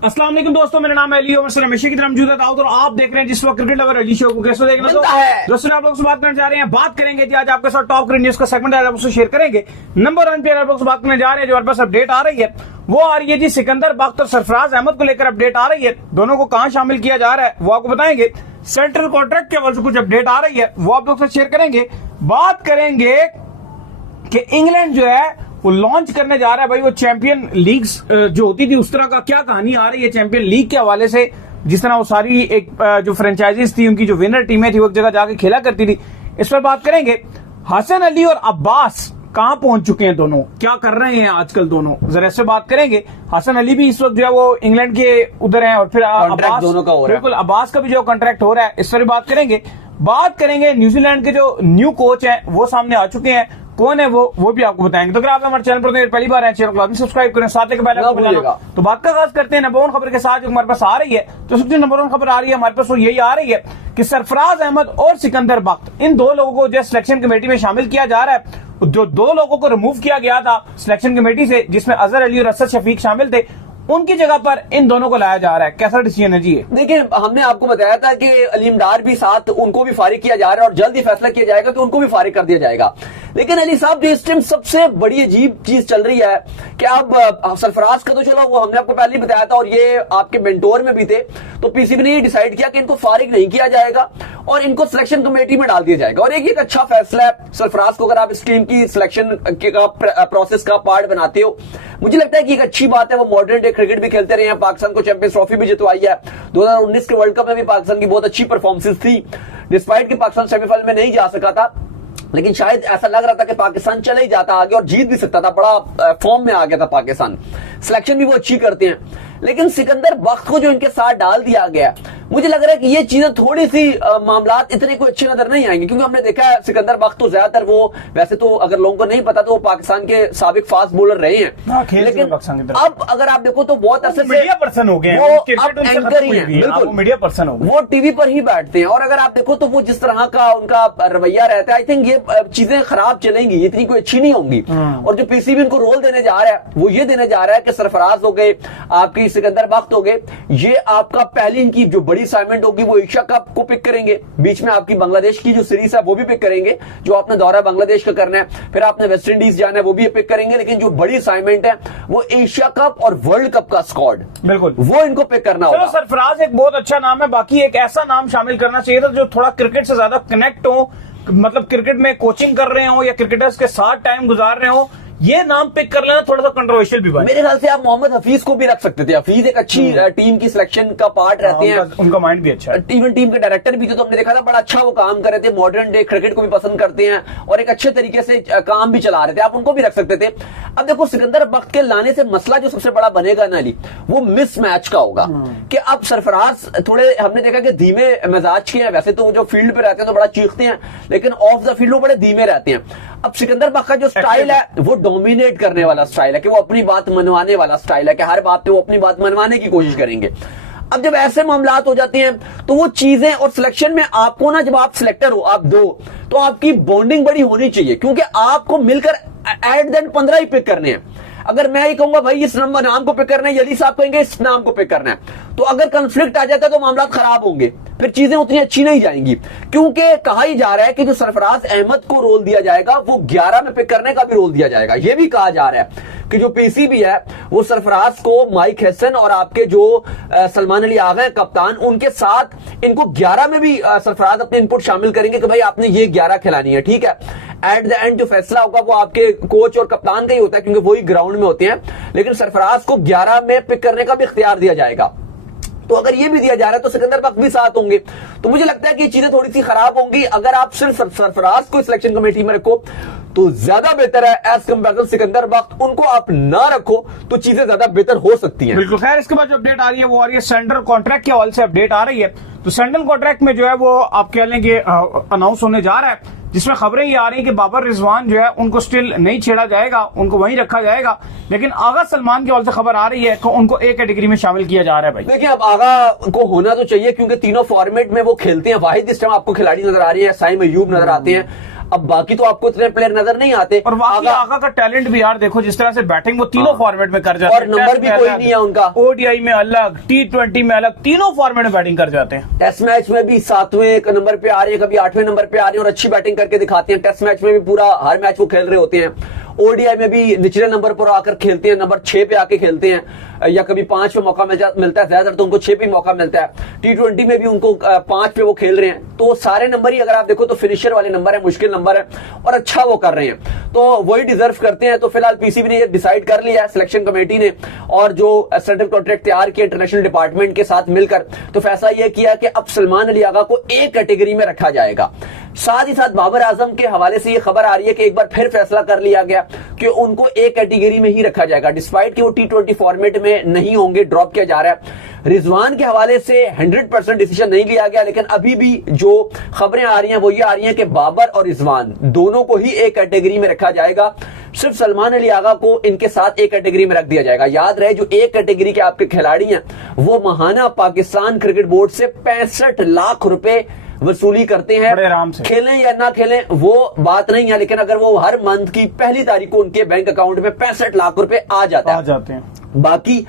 अस्सलाम वालेकुम दोस्तों, मेरा नाम है अली और मैं हमेशा की तरह मौजूद था और आप देख रहे हैं जिस वक्त क्रिकेट लवर अली शो को। कैसे देखना दोस्तों, आप लोग से बात करने जा रहे हैं, बात करेंगे जी आज आपके साथ टॉप क्रिकेट न्यूज का सेगमेंट है, उससे शेयर करेंगे। नंबर 1 पे आप लोग से बात करने जा रहे हैं, जो हमारे पास अपडेट आ रही है वो आ रही है जी सिकंदर बख्त और सरफराज अहमद को लेकर अपडेट आ रही है। दोनों को कहां शामिल किया जा रहा है वो आपको बताएंगे। सेंट्रल कॉन्ट्रैक्ट के हवाले से कुछ अपडेट आ रही है वो आप लोग से शेयर करेंगे। बात करेंगे कि इंग्लैंड जो है वो लॉन्च करने जा रहा है भाई, वो चैंपियन लीग्स जो होती थी उस तरह का क्या कहानी आ रही है चैंपियन लीग के हवाले से। जिस तरह वो सारी एक जो फ्रेंचाइजीज थी उनकी जो विनर टीमें थी वो एक जगह जाके खेला करती थी, इस पर बात करेंगे। हसन अली और अब्बास कहां पहुंच चुके हैं, दोनों क्या कर रहे हैं आजकल, दोनों जरा इससे बात करेंगे। हसन अली भी इस वक्त जो है वो इंग्लैंड के उधर हैं और फिर अब्बास, दोनों का हो रहा है। बिल्कुल अब्बास का भी जो कॉन्ट्रैक्ट हो रहा है, इस पर भी बात करेंगे। बात करेंगे न्यूजीलैंड के जो न्यू कोच हैं वो सामने आ चुके हैं, कौन है वो भी आपको बताएंगे। तो अगर आप हमारे चैनल पर पहली बार हैं, चैनल को सब्सक्राइब करें, साथ लेकर बेल आइकन दबाना। तो बात का आगाज करते हैं नंबर 1 खबर के साथ जो हमारे पास आ रही है। तो सबसे नंबर 1 खबर आ रही है हमारे पास वो यही आ रही है कि सरफराज अहमद और सिकंदर बख्त, इन दो लोगों को जो सिलेक्शन कमेटी में शामिल किया जा रहा है। जो दो लोगों को रिमूव किया गया था सिलेक्शन कमेटी से, जिसमें अजहर अली और असद शफीक शामिल थे, उनकी जगह पर इन दोनों को लाया जा रहा है। कैसा डिसीजन है जी ये? देखिए, हमने आपको बताया था कि अलीम डार भी साथ, उनको भी फारिग किया जा रहा है और जल्द ही फैसला किया जाएगा कि उनको भी फारिग कर दिया जाएगा। लेकिन अली साहब, जो इस टाइम सबसे बड़ी अजीब चीज चल रही है कि अब सरफराज का तो चलो वो हमने आपको पहले ही बताया था और ये आपके मेंटोर में भी थे, तो पीसीबी ने ये डिसाइड किया कि इनको फारिग नहीं किया जाएगा और इनको सिलेक्शन कमेटी में डाल दिया जाएगा। और एक अच्छा फैसला है सरफराज को, अगर आप इस टीम की सिलेक्शन का प्रोसेस का पार्ट बनाते हो, मुझे लगता है कि एक अच्छी बात है। वो मॉडर्न डे क्रिकेट भी खेलते रहे हैं, पाकिस्तान को चैंपियंस ट्रॉफी भी जितवाई है। 2019 के वर्ल्ड कप में भी पाकिस्तान की बहुत अच्छी परफॉर्मेंस थी, डिस्पाइट कि पाकिस्तान सेमीफाइनल में नहीं जा सका था। लेकिन शायद ऐसा लग रहा था कि पाकिस्तान चले ही जाता आगे और जीत भी सकता था, बड़ा फॉर्म में आ गया था पाकिस्तान, सिलेक्शन भी वो अच्छी करते हैं। लेकिन सिकंदर बख्त को जो इनके साथ डाल दिया गया, मुझे लग रहा है कि ये चीजें थोड़ी सी मामलात इतने कोई अच्छे नजर नहीं आएंगे, क्योंकि हमने देखा है सिकंदर बख्त तो ज्यादातर वो, वैसे तो अगर लोगों को नहीं पता तो वो पाकिस्तान के साबिक फास्ट बॉलर रहे हैं, लेकिन अब अगर आप देखो तो बहुत अरसे से मीडिया पर्सन हो गए, वो अब एंकर ही हैं, बिल्कुल मीडिया पर्सन हो गए, वो टीवी पर ही बैठते हैं। और अगर आप देखो तो वो जिस तरह का उनका रवैया रहता है, आई थिंक ये चीजें खराब चलेंगी, इतनी कोई अच्छी नहीं होंगी। और जो पीसीबी इनको रोल देने जा रहा है वो ये देने जा रहा है कि सरफराज हो गए, आपकी सिकंदर बख्त हो गए, ये आपका पहली इनकी जो बड़ी असाइनमेंट होगी वो एशिया कप को पिक करेंगे, बीच में आपकी बांग्लादेश की जो सीरीज है वो भी पिक करेंगे, जो आपने दौरा बांग्लादेश का करना है, फिर आपने वेस्ट इंडीज जाना है वो भी पिक करेंगे। लेकिन जो बड़ी असाइनमेंट है वो एशिया कप और वर्ल्ड कप का स्क्वाड, बिल्कुल वो इनको पिक करना होगा। सरफराज एक बहुत अच्छा नाम है, बाकी एक ऐसा नाम शामिल करना चाहिए था जो थोड़ा क्रिकेट से ज्यादा कनेक्ट हो, मतलब क्रिकेट में कोचिंग कर रहे हो या क्रिकेटर्स के साथ टाइम गुजार रहे हो। ये नाम पिक कर लेना थोड़ा सा कंट्रोवर्शियल भी बना। मेरे ख्याल से आप मोहम्मद हफीज को भी रख सकते थे। हफीज एक अच्छी टीम की सिलेक्शन का पार्ट रहते हैं, उनका माइंड भी अच्छा है, टीम के डायरेक्टर भी थे, तो हमने देखा था बड़ा अच्छा वो काम कर रहे थे, मॉडर्न डे क्रिकेट को भी पसंद करते हैं और एक अच्छे तरीके से काम भी चला रहे थे, आप उनको भी रख सकते थे। अब देखो, सिकंदर बख्त के लाने से मसला जो सबसे बड़ा बनेगा ना अली, वो मिस मैच का होगा कि अब सरफराज थोड़े, हमने देखा कि धीमे मिजाज के हैं, वैसे तो जो फील्ड पे रहते हैं तो बड़ा चीखते हैं, लेकिन ऑफ द फील्ड वो बड़े धीमे रहते हैं। अब सिकंदर बख्त का जो स्टाइल है वो डोमिनेट करने वाला स्टाइल है, कि वो अपनी बात मनवाने वाला स्टाइल है, कि हर बात पे वो अपनी बात मनवाने की कोशिश करेंगे। अब जब ऐसे मामलात हो जाते हैं तो वो चीजें, और सिलेक्शन में आपको ना, जब आप सिलेक्टर हो, आप दो, तो आपकी बॉन्डिंग बड़ी होनी चाहिए, क्योंकि आपको मिलकर एट द एंड 15 ही पिक करने हैं। अगर मैं ही कहूंगा भाई इस नंबर नाम को पिक करना है, अली साहब कहेंगे इस नाम को पिक करना है, तो अगर कंफ्लिक्ट आ जाता है तो मामला खराब होंगे, फिर चीजें उतनी अच्छी नहीं जाएंगी। क्योंकि कहा ही जा रहा है कि जो सरफराज अहमद को रोल दिया जाएगा वो 11 में पिक करने का भी रोल दिया जाएगा। यह भी कहा जा रहा है कि जो पीसीबी है वो सरफराज को माइक हसन और आपके जो सलमान अली आगा है कप्तान, उनके साथ इनको 11 में भी सरफराज अपने इनपुट शामिल करेंगे कि भाई आपने ये 11 खिलानी है, ठीक है। एट द एंड जो फैसला होगा वो आपके कोच और कप्तान का ही होता है, क्योंकि वही ग्राउंड में होते हैं, लेकिन सरफराज को 11 में पिक करने का भी इख्तियार दिया जाएगा। तो अगर ये भी दिया जा रहा है तो सिकंदर बख्त भी साथ होंगे, तो मुझे लगता है कि ये चीजें थोड़ी सी खराब होंगी। अगर आप सिर्फ सरफराज को सिलेक्शन कमेटी में रखो तो ज्यादा बेहतर है, एज कंपेयर सिकंदर बख्त उनको आप ना रखो तो चीजें ज्यादा बेहतर हो सकती हैं। बिल्कुल। खैर, इसके बाद जो अपडेट आ रही है वो आ रही है सेंट्रल कॉन्ट्रैक्ट के हवाले से अपडेट आ रही है। तो सेंट्रल कॉन्ट्रैक्ट में जो है वो आप कह लें कि अनाउंस होने जा रहा है, जिसमें खबरें ये आ रही है कि बाबर रिजवान जो है उनको स्टिल नहीं छेड़ा जाएगा, उनको वहीं रखा जाएगा। लेकिन आगा सलमान के हवाले से खबर आ रही है कि उनको एक कैटेगरी में शामिल किया जा रहा है। भाई देखिए, अब आगा को होना तो चाहिए, क्योंकि तीनों फॉर्मेट में वो खेलते हैं। वाहिद इस टाइम आपको खिलाड़ी नजर आ रही है, साइम अयूब नजर आते हैं। अब बाकी तो आपको इतने प्लेयर नजर नहीं आते। और आगा का टैलेंट भी यार देखो, जिस तरह से बैटिंग वो तीनों फॉर्मेट में कर जाते हैं, और नंबर भी कोई नहीं है उनका, ओडीआई में अलग, T20 में अलग, तीनों फॉर्मेट में बैटिंग कर जाते हैं। टेस्ट मैच में भी 7वें नंबर पे आ रहे हैं, कभी 8वें नंबर पे आ रहे हैं और अच्छी बैटिंग करके दिखाते हैं। टेस्ट मैच में भी पूरा हर मैच वो खेल रहे होते हैं। ओडीआई में भी निचले नंबर पर आकर खेलते हैं, नंबर 6 पे आके खेलते हैं, या कभी 5 पे मौका मिलता है, ज्यादातर तो उनको 6 पे मौका मिलता है। T20 में भी उनको 5 पे वो खेल रहे हैं। तो सारे नंबर ही अगर आप देखो तो फिनिशर वाले नंबर है, मुश्किल नंबर है, और अच्छा वो कर रहे हैं, तो वही डिजर्व करते हैं। तो फिलहाल पीसीबी ने डिसाइड कर लिया है, सिलेक्शन कमेटी ने, और जो सेंट्रल कॉन्ट्रैक्ट तैयार किया इंटरनेशनल डिपार्टमेंट के साथ मिलकर, तो फैसला यह किया कि अब सलमान अली आगा को एक कैटेगरी में रखा जाएगा। साथ ही साथ बाबर आजम के हवाले से यह खबर आ रही है कि एक बार फिर फैसला कर लिया गया कि उनको एक कैटेगरी में ही रखा जाएगा, डिस्पाइट कि वो T20 फॉर्मेट में नहीं होंगे, ड्रॉप किया जा रहा है। रिजवान के हवाले से 100% डिसीजन नहीं लिया गया, लेकिन अभी भी जो खबरें आ रही हैं वो ये आ रही हैं कि बाबर और रिजवान दोनों को ही एक कैटेगरी में रखा जाएगा। सिर्फ सलमान अली आगा को इनके साथ एक कैटेगरी में रख दिया जाएगा। याद रहे, जो एक कैटेगरी के आपके खिलाड़ी हैं वो महाना पाकिस्तान क्रिकेट बोर्ड से 65 लाख रुपए वसूली करते हैं। बड़े आराम से खेलें या ना खेलें वो बात नहीं है, लेकिन अगर वो हर मंथ की पहली तारीख को उनके बैंक अकाउंट में 65 लाख रुपए आ जाते हैं। बाकी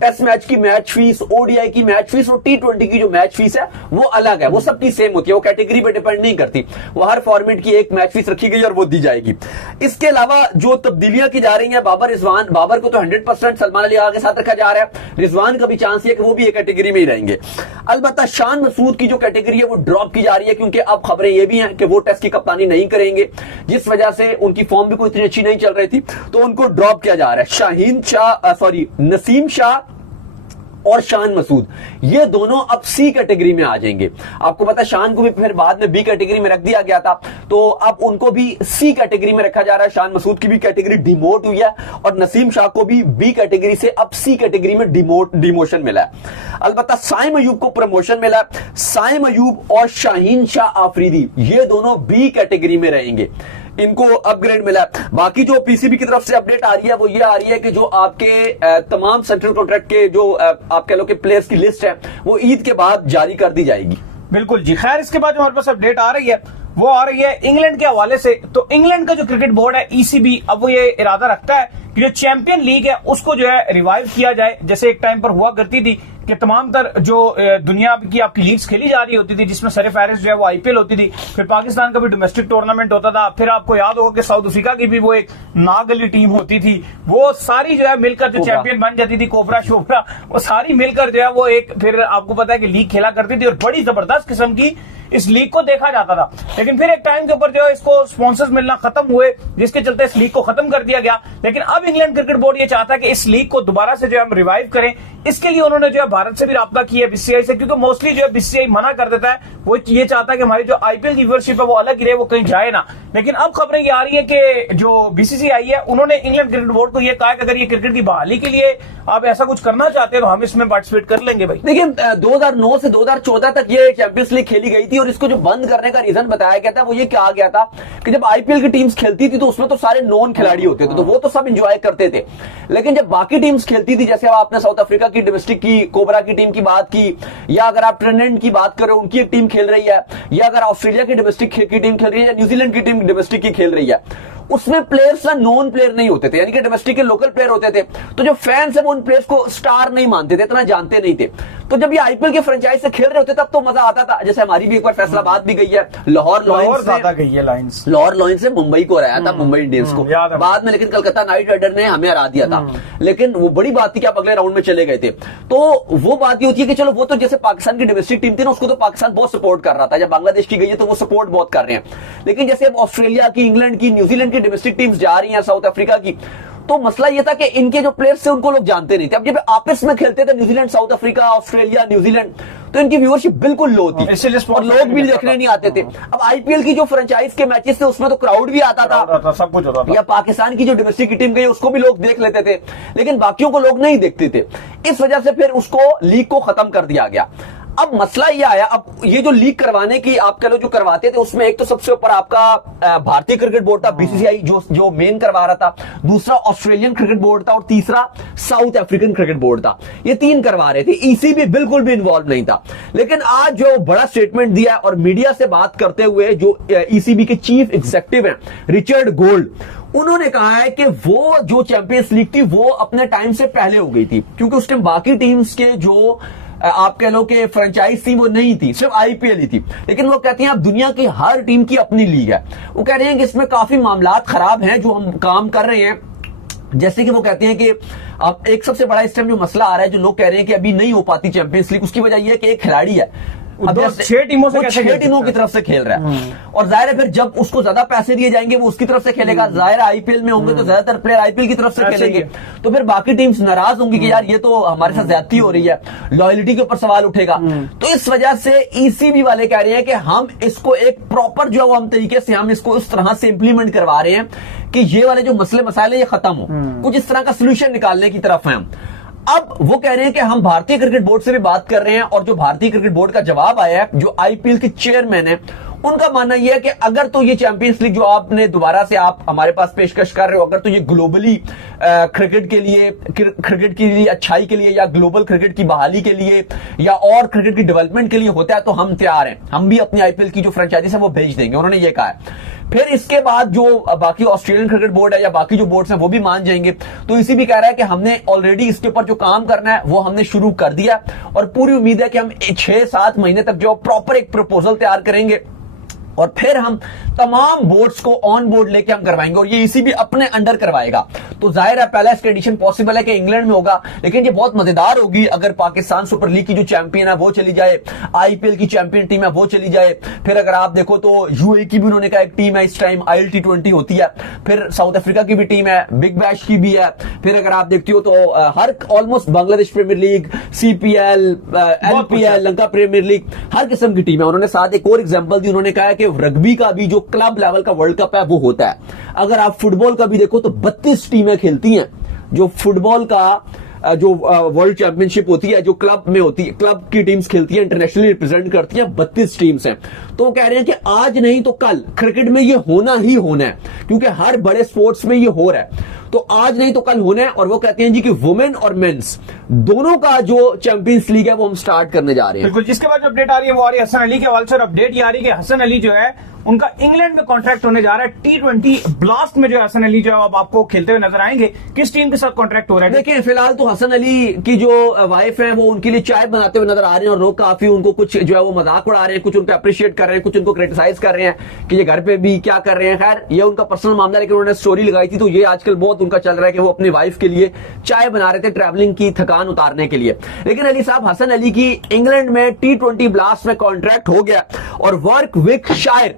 टेस्ट मैच की मैच फीस, ओडीआई की मैच फीस और T20 की जो मैच फीस है वो अलग है, वो सबकी सेम होती है, वो कैटेगरी पे डिपेंड नहीं करती। वो हर फॉर्मेट की एक मैच फीस रखी गई और वो दी जाएगी। इसके अलावा जो तब्दीलियां की जा रही हैं, बाबर को तो 100% सलमान अली आगा के साथ रखा जा रहा है। रिजवान का भी चांस है कि वो भी एक कैटेगरी में ही रहेंगे। अलबत्ता शान मसूद की जो कैटेगरी है वो ड्रॉप की जा रही है, क्योंकि अब खबरें ये भी हैं कि वो टेस्ट की कप्तानी नहीं करेंगे, जिस वजह से उनकी फॉर्म भी कोई इतनी अच्छी नहीं चल रही थी, तो उनको ड्रॉप किया जा रहा है। नसीम शाह और शान मसूद, ये दोनों अब सी कैटेगरी में आ जाएंगे। आपको पता है शान को भी फिर बाद में बी कैटेगरी में रख दिया गया था, तो अब उनको भी सी कैटेगरी में रखा जा रहा है। शान मसूद की भी कैटेगरी डिमोट हुई है और नसीम शाह को भी बी कैटेगरी से अब सी कैटेगरी में डिमोशन मिला है। अलबत्ता साइम अयूब को प्रमोशन मिला है। साइम अयूब और शाहीन शाह आफरीदी ये दोनों बी कैटेगरी में रहेंगे, इनको अपग्रेड मिला। बाकी जो पीसीबी की तरफ से अपडेट आ रही है वो ये आ रही है कि जो आपके तमाम सेंट्रल कॉन्ट्रैक्ट के जो आप कह लो कि प्लेयर्स की लिस्ट है वो ईद के बाद जारी कर दी जाएगी। बिल्कुल जी। खैर, इसके बाद जो हमारे पास अपडेट आ रही है वो आ रही है इंग्लैंड के हवाले से। तो इंग्लैंड का जो क्रिकेट बोर्ड है ECB, अब वो ये इरादा रखता है कि जो चैंपियन लीग है उसको जो है रिवाइव किया जाए, जैसे एक टाइम पर हुआ करती थी कि तमाम तर जो दुनिया की आपकी लीग्स खेली जा रही होती थी, जिसमें सरफहरिस जो है वो IPL होती थी, फिर पाकिस्तान का भी डोमेस्टिक टूर्नामेंट होता था, फिर आपको याद होगा कि साउथ अफ्रीका की भी वो एक नागली टीम होती थी, वो सारी जो है मिलकर जो चैंपियन बन जाती थी, कोबरा शोबरा, वो सारी मिलकर जो है वो एक फिर आपको पता है कि लीग खेला करती थी और बड़ी जबरदस्त किस्म की इस लीग को देखा जाता था। लेकिन फिर एक टाइम के ऊपर जो है इसको स्पॉन्सर्स मिलना खत्म हुए, जिसके चलते इस लीग को खत्म कर दिया गया। लेकिन अब इंग्लैंड क्रिकेट बोर्ड ये चाहता है कि इस लीग को दोबारा से जो है हम रिवाइव करें। इसके लिए उन्होंने जो है भारत से भी राब्ता किया है, BCCI से, क्योंकि मोस्टली जो है BCCI मना कर देता है, वो ये चाहता है कि हमारी जो IPL की व्यूअरशिप है वो अलग ही रहे, वो कहीं जाए ना। लेकिन अब खबरें ये आ रही है कि जो BCCI है उन्होंने इंग्लैंड क्रिकेट बोर्ड को ये कहा कि अगर ये क्रिकेट की बहाली के लिए आप ऐसा कुछ करना चाहते हैं तो हम इसमें पार्टिसिपेट कर लेंगे। भाई देखिए, 2009 से 2014 तक ये चैंपियंस लीग खेली गई थी और इसको जो बंद करने का रीजन बताया गया था वो ये कहा गया था कि जब IPL की टीम्स खेलती थी तो उसमें तो सारे नॉन खिलाड़ी होते थे, तो वो तो सब एंजॉय करते थे। लेकिन जब बाकी टीम्स खेलती थी, जैसे आपने साउथ अफ्रीका की डोमेस्टिक की कोबरा की टीम की बात की, या अगर आप ट्रिनिडाद की बात करो उनकी एक टीम खेल रही है, या अगर ऑस्ट्रेलिया की डोमेस्टिक की टीम खेल रही है, या न्यूजीलैंड की टीम डोमेस्टिक की खेल रही है, उसमें प्लेयर्स ना नॉन प्लेयर नहीं होते थे, यानी कि डोमेस्टिक के लोकल प्लेयर होते थे। तो जो फैंस है वो उन प्लेयर्स को स्टार नहीं मानते थे, इतना जानते नहीं थे। तो जब ये IPL के फ्रेंचाइज से खेल रहे होते तब तो मजा आता था। जैसे हमारी भी एक बार फैसलाबाद भी गई है, लाहौर लॉयंस से मुंबई को हराया था, मुंबई इंडियंस को बाद में, लेकिन कलकत्ता नाइट राइडर ने हमें हरा दिया था। लेकिन वो बड़ी बात थी कि आप अगले राउंड में चले गए थे। तो वो बात ये होती है कि चलो वो तो जैसे पाकिस्तान की डोमेस्टिक टीम थी ना, उसको तो पाकिस्तान बहुत सपोर्ट कर रहा था। जब बांग्लादेश की गई है तो वो सपोर्ट बहुत कर रहे हैं। लेकिन जैसे अब ऑस्ट्रेलिया की, इंग्लैंड की, न्यूजीलैंड की डोमेस्टिक टीम्स जा रही हैं, साउथ अफ्रीका की, तो मसला यह था कि इनके जो प्लेयर्स थे उनको लोग जानते नहीं थे। अब जब आपस में खेलते थे New Zealand, south Africa, Australia, New Zealand, तो इनकी व्यूअरशिप बिल्कुल लो थी और लोग भी देखने नहीं आते थे। अब IPL की जो फ्रेंचाइज के मैचेस थे उसमें तो क्राउड भी आता था, सब कुछ होता था। या पाकिस्तान की जो डोमेस्टिक की टीम गई उसको भी लोग देख लेते थे, लेकिन बाकियों को लोग नहीं देखते थे। इस वजह से फिर उसको लीग को खत्म कर दिया गया। अब मसला ये आया, अब ये जो लीग करवाने की आप कह लो जो करवाते थे, उसमें एक तो सबसे ऊपर आपका भारतीय क्रिकेट बोर्ड था, बीसीसीआई जो मेन करवा रहा था, दूसरा ऑस्ट्रेलियन क्रिकेट बोर्ड था और तीसरा साउथ अफ्रीकन क्रिकेट बोर्ड था। ये तीन करवा रहे थे, ईसीबी बिल्कुल भी इन्वॉल्व नहीं था। लेकिन आज जो बड़ा स्टेटमेंट दिया और मीडिया से बात करते हुए जो ईसीबी के चीफ एग्जीक्यूटिव हैं रिचर्ड गोल्ड, उन्होंने कहा है कि वो जो चैंपियंस लीग थी वो अपने टाइम से पहले हो गई थी, क्योंकि उस टाइम बाकी टीम्स के जो आप कह लो कि फ्रेंचाइज थी वो नहीं थी, सिर्फ आईपीएल ही थी। लेकिन वो कहती हैं अब दुनिया की हर टीम की अपनी लीग है। वो कह रहे हैं कि इसमें काफी मामलात खराब हैं जो हम काम कर रहे हैं। जैसे कि वो कहते हैं कि अब एक सबसे बड़ा इस टाइम जो मसला आ रहा है, जो लोग कह रहे हैं कि अभी नहीं हो पाती चैंपियंस लीग, उसकी वजह यह है कि एक खिलाड़ी है अब 6 टीमों से कैसे 6 टीमों की तरफ से खेल रहा है, और जाहिर है फिर जब उसको ज्यादा पैसे दिए जाएंगे वो उसकी तरफ से खेलेगा। जाहिर आईपीएल में होंगे तो ज्यादातर प्लेयर आईपीएल की तरफ से खेलेंगे, तो फिर बाकी टीम्स नाराज होंगी कि यार ये तो हमारे साथ ज्यादती हो रही है, लॉयल्टी के ऊपर सवाल उठेगा। तो इस वजह से ईसीबी वाले कह रहे हैं कि हम इसको एक प्रॉपर जो हम तरीके से हम इसको उस तरह से इंप्लीमेंट करवा रहे हैं कि ये वाले जो मसले मसाइल ये खत्म हो, कुछ इस तरह का सोल्यूशन निकालने की तरफ है हम। अब वो कह रहे हैं कि हम भारतीय क्रिकेट बोर्ड से भी बात कर रहे हैं, और जो भारतीय क्रिकेट बोर्ड का जवाब आया है, जो आईपीएल के चेयरमैन है, उनका मानना यह है कि अगर तो ये चैंपियंस लीग जो आपने दोबारा से आप हमारे पास पेशकश कर रहे हो, अगर तो ये ग्लोबली क्रिकेट के लिए, क्रिकेट के लिए अच्छाई के लिए या ग्लोबल क्रिकेट की बहाली के लिए या और क्रिकेट की डेवलपमेंट के लिए होता है तो हम तैयार हैं, हम भी अपनी आईपीएल की जो फ्रेंचाइजीज है वो भेज देंगे, उन्होंने ये कहा है। फिर इसके बाद जो बाकी ऑस्ट्रेलियन क्रिकेट बोर्ड है या बाकी जो बोर्ड्स हैं वो भी मान जाएंगे। तो इसी भी कह रहा है कि हमने ऑलरेडी इसके ऊपर जो काम करना है वो हमने शुरू कर दिया, और पूरी उम्मीद है कि हम 6-7 महीने तक जो प्रॉपर एक प्रपोजल तैयार करेंगे और फिर हम तमाम बोर्ड्स को ऑन बोर्ड लेके हम करवाएंगे, और ये इसी भी अपने अंडर करवाएगा। तो जाहिर है पहला इसका एडिशन पॉसिबल है कि इंग्लैंड में होगा, लेकिन ये बहुत मजेदार होगी अगर पाकिस्तान सुपर लीग की जो चैंपियन है वो चली जाए, आईपीएल की चैंपियन टीम है वो चली जाए, फिर अगर आप देखो तो यूएई की भी उन्होंने कहा एक टीम है इस टाइम, ILT20 होती है, फिर साउथ अफ्रीका की भी टीम है, बिग बैश की भी है, फिर अगर आप देखती हो तो हर almost Bangladesh premier league, CPL, LPL, Lanka premier league, हर किस्म की टीम है। उन्होंने साथ एक और एग्जांपल दी, उन्होंने कहा कि रग्बी का भी जो क्लब लेवल का वर्ल्ड कप है वो होता है। अगर आप फुटबॉल का भी देखो तो 32 टीमें खेलती हैं, जो फुटबॉल का जो वर्ल्ड चैंपियनशिप होती है जो क्लब में होती है, क्लब की टीम्स खेलती है, इंटरनेशनली रिप्रेजेंट करती हैं, 32 टीम्स हैं। तो वो कह रहे हैं कि आज नहीं तो कल क्रिकेट में ये होना ही होना है, क्योंकि हर बड़े स्पोर्ट्स में ये हो रहा है, तो आज नहीं तो कल होना है। और वो कहते हैं जी कि वुमेन और मेंस दोनों का जो चैंपियंस लीग है वो हम स्टार्ट करने जा रहे हैं। बिल्कुल, जिसके बाद जो अपडेट आ रही है वो आ रही है हसन अली के हवाले से, और अपडेट ये आ रही है कि हसन अली जो है उनका इंग्लैंड में कॉन्ट्रैक्ट होने जा रहा है। T20 ब्लास्ट में जो है हसन अली जो है अब आपको खेलते हुए नजर आएंगे। किस टीम के साथ कॉन्ट्रैक्ट हो रहा है? देखिए फिलहाल तो हसन अली की जो वाइफ है वो उनके लिए चाय बनाते हुए नजर आ रहे हैं, और लोग काफी उनको कुछ जो है वो मजाक उड़ा रहे हैं, कुछ उनको अप्रिशिएट कर रहे हैं, कुछ उनको क्रिटिसाइज कर रहे हैं कि ये घर पे भी क्या कर रहे हैं। खैर ये उनका पर्सनल मामला है, लेकिन उन्होंने स्टोरी लगाई थी तो ये आजकल बहुत उनका चल रहा है कि वो अपनी वाइफ के लिए चाय बना रहे थे ट्रैवलिंग की थकान उतारने के लिए। लेकिन अली साहब, हसन अली की इंग्लैंड में T20 ब्लास्ट में कॉन्ट्रैक्ट हो गया, और वर्कविकशायर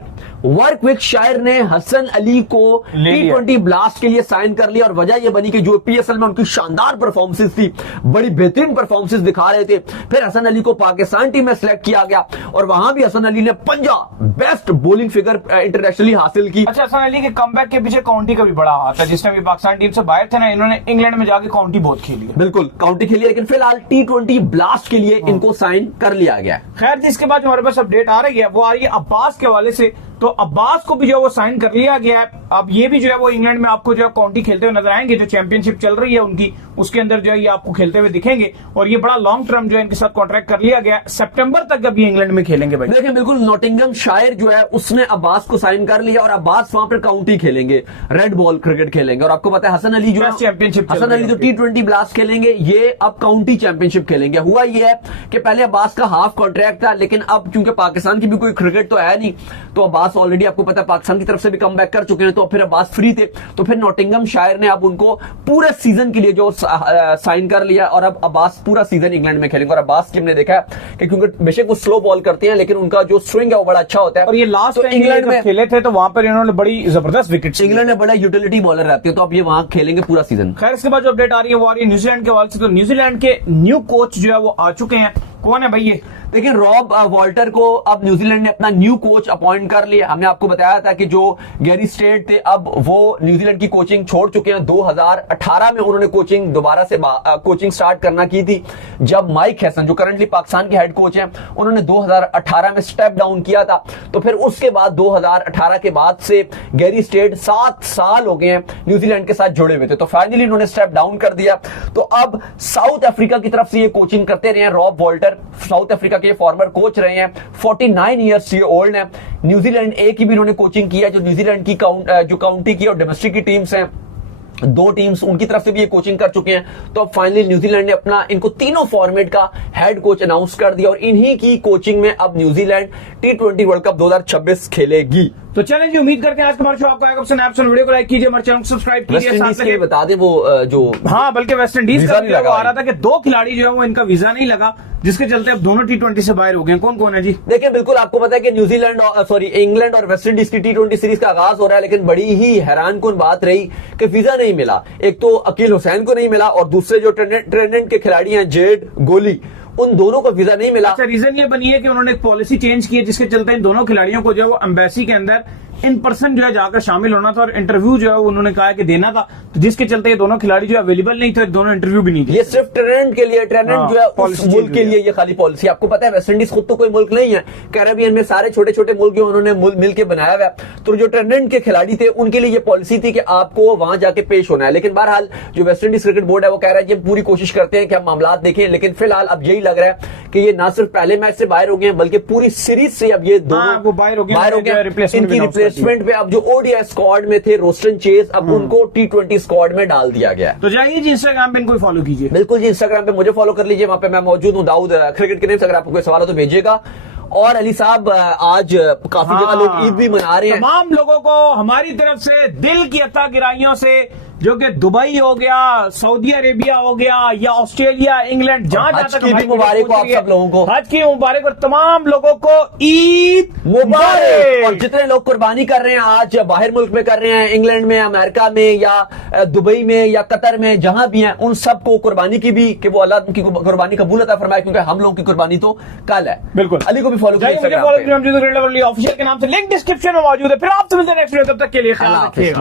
ने हसन अली को T20 ब्लास्ट के लिए साइन कर लिया। और वजह यह बनी कि जो PSL में उनकी शानदार परफॉर्मेंसेस थी, बड़ी बेहतरीन परफॉर्मेंसेस दिखा रहे थे, फिर हसन अली को पाकिस्तान टीम में सिलेक्ट किया गया, और वहां भी हसन अली ने 50 बेस्ट बॉलिंग फिगर इंटरनेशनली हासिल की। अच्छा, हसन अली के कमबैक के पीछे काउंटी का भी बड़ा हाथ है, जिसने भी पाकिस्तान टीम से बाहर थे ना, इन्होंने इंग्लैंड में जाके काउंटी बहुत खेली है। बिल्कुल काउंटी खेली है, लेकिन फिलहाल T20 ब्लास्ट के लिए इनको साइन कर लिया गया। खैर जिसके बाद जो हमारे पास अपडेट आ रही है वो आ रही है अब्बास के हवाले से। तो अब्बास को भी जो है वो साइन कर लिया गया है। अब ये भी जो है वो इंग्लैंड में आपको जो है काउंटी खेलते हुए नजर आएंगे, जो चैंपियनशिप चल रही है उनकी, उसके अंदर जो है ये आपको खेलते हुए दिखेंगे। और ये बड़ा लॉन्ग टर्म जो है इनके साथ कॉन्ट्रैक्ट कर लिया गया, सितंबर तक अभी इंग्लैंड में खेलेंगे। भाई देखिए बिल्कुल, नॉटिंघम शायर जो है उसने अब्बास को साइन कर लिया, और अब्बास वहां पर काउंटी खेलेंगे, रेड बॉल क्रिकेट खेलेंगे। और आपको पता है हसन अली जो चैंपियनशिप, हसन अली जो T20 ब्लास्ट खेलेंगे ये अब काउंटी चैंपियनशिप खेलेंगे। हुआ ये है कि पहले अब्बास का हाफ कॉन्ट्रैक्ट था, लेकिन अब क्योंकि पाकिस्तान की भी कोई क्रिकेट तो है नहीं, तो अब्बास ऑलरेडी आपको पता है पाकिस्तान की तरफ से भी कम बैक कर चुके हैं, तो फिर अब्बास फ्री थे, तो फिर नॉटिंघम शायर ने अब उनको पूरे सीजन के लिए जो साइन कर लिया, और अब अब्बास पूरा सीजन इंग्लैंड में खेलेंगे। और अब्बास की हमने देखा है कि क्योंकि बेशक वो स्लो बॉल करते हैं, लेकिन उनका जो स्विंग है वो बड़ा अच्छा होता है। और ये लास्ट तो इंग्लैंड में खेले थे तो वहां पर इन्होंने बड़ी जबरदस्त विकेट, इंग्लैंड में बड़ा यूटिलिटी बॉलर रहते हैं, तो अब ये वहां खेलेंगे पूरा सीजन। खैर इसके बाद जो अपडेट आ रही है वो आ रही है न्यूजीलैंड के हवाले से। तो न्यूजीलैंड के न्यू कोच जो है वो आ चुके हैं। कौन है भाई ये? लेकिन रॉब वॉल्टर को अब न्यूजीलैंड ने अपना न्यू कोच अपॉइंट कर लिया। हमने आपको बताया था कि जो गैरी स्टेट थे अब वो न्यूजीलैंड की कोचिंग छोड़ चुके हैं। 2018 में उन्होंने कोचिंग दोबारा से कोचिंग स्टार्ट करना की थी, जब माइक हैसन जो करंटली पाकिस्तान के हेड कोच हैं उन्होंने 2018 में स्टेप डाउन किया था। तो फिर उसके बाद 2018 के बाद से गैरी स्टेट 7 साल हो गए हैं न्यूजीलैंड के साथ जुड़े हुए थे, तो फाइनली उन्होंने स्टेप डाउन कर दिया। तो अब साउथ अफ्रीका की तरफ से ये कोचिंग करते रहे हैं रॉब वॉल्टर, साउथ अफ्रीका के फॉर्मर कोच रहे हैं, 49 ईयर्स ये ओल्ड है। न्यूजीलैंड ए की भी इन्होंने कोचिंग की है, जो न्यूजीलैंड की जो काउंटी की और डोमेस्टिक की टीम्स हैं, 2 टीम्स उनकी तरफ से भी ये कोचिंग कर चुके हैं। तो अब फाइनली न्यूजीलैंड ने अपना इनको तीनों फॉर्मेट का हेड कोच अनाउंस कर दिया और इन्हीं की कोचिंग में अब न्यूजीलैंड T20 वर्ल्ड कप 2026 खेलेगी। तो चलें जी, उम्मीद करते हैं आज का हमारा शो आपको आएगा पसंद। आप वीडियो को लाइक कीजिए, हमारे चैनल को सब्सक्राइब कीजिए। साथ में बता दें वो जो हाँ, बल्कि वेस्ट इंडीज का वो आ रहा था कि 2 खिलाड़ी जो है वो इनका वीजा नहीं लगा, जिसके चलते अब दोनों T20 से बाहर हो गए। कौन कौन है जी? देखिए, बिल्कुल आपको पता है कि न्यूजीलैंड इंग्लैंड और वेस्ट इंडीज की T20 सीरीज का आगाज हो रहा है, लेकिन बड़ी ही हैरानकुन बात रही कि वीजा नहीं मिला। एक तो अकील हुसैन को नहीं मिला और दूसरे जो ट्रेंडेंट के खिलाड़ी हैं जेड गोली, उन दोनों को वीजा नहीं मिला। अच्छा, रीजन ये बनी है कि उन्होंने एक पॉलिसी चेंज की है, जिसके चलते इन दोनों खिलाड़ियों को जो है वो एम्बेसी के अंदर इन पर्सन जो है जाकर शामिल होना था और इंटरव्यू जो है उन्होंने कहा कि देना था, तो जिसके चलते ये दोनों खिलाड़ी जो अवेलेबल नहीं थे, दोनों इंटरव्यू भी नहीं दिए। ये सिर्फ ट्रेंडेंट के लिए, ट्रेंडेंट जो है उस मुल्क के लिए ये खाली पॉलिसी। आपको पता है वेस्ट इंडीज खुद तो कोई मुल्क नहीं है, कैरेबियन में सारे छोटे छोटे मुल्क जो उन्होंने मिल के बनाया हुआ है। तो जो ट्रेंडेंट के खिलाड़ी थे उनके लिए ये पॉलिसी थी कि आपको वहां जाके पेश होना है। लेकिन बहरहाल जो वेस्ट इंडीज क्रिकेट बोर्ड है वो कह रहा है कि हम पूरी कोशिश करते हैं कि हम मामला देखें, लेकिन फिलहाल अब यही लग रहा है कि ये ना सिर्फ पहले मैच से बाहर हो गए हैं बल्कि पूरी सीरीज से अब ये दोनों बाहर हो गए। इनकी रिप्लेसमेंट पे अब जो ओडीआई स्क्वाड में थे रोस्टन चेस, अब उनको T20 स्क्वाड में डाल दिया गया। तो जाइए जी, इंस्टाग्राम पे इनको फॉलो कीजिए। बिल्कुल जी, इंस्टाग्राम पे मुझे फॉलो कर लीजिए, वहां पे मैं मौजूद हूँ, दाऊद क्रिकेट के नेम से। अगर आपको कोई सवाल हो तो भेजिएगा। और अली साहब, आज काफी जगह लोग ईद भी मना रहे हैं। तमाम लोगों को हमारी तरफ से दिल की अता गिराइयों से, जो कि दुबई हो गया, सऊदी अरेबिया हो गया या ऑस्ट्रेलिया, इंग्लैंड, जहां हज की भी मुबारक हो आप सब लोगों को। हज की मुबारक और तमाम लोगों को ईद मुबारक। और जितने लोग कुर्बानी कर रहे हैं आज बाहर मुल्क में कर रहे हैं, इंग्लैंड में, अमेरिका में या दुबई में या कतर में, जहां भी हैं, उन सबको कुर्बानी की भी कि वो अल्लाह की कुर्बानी कबूल अता फरमाए, क्योंकि हम लोग की कुर्बानी तो कल है। बिल्कुल, अली को भी फॉलो कीजिए ऑफिशियल के नाम से, लिंक डिस्क्रिप्शन में मौजूद है। फिर आपसे मिलते हैं नेक्स्ट वीडियो, तब तक के लिए ख्याल रखिएगा।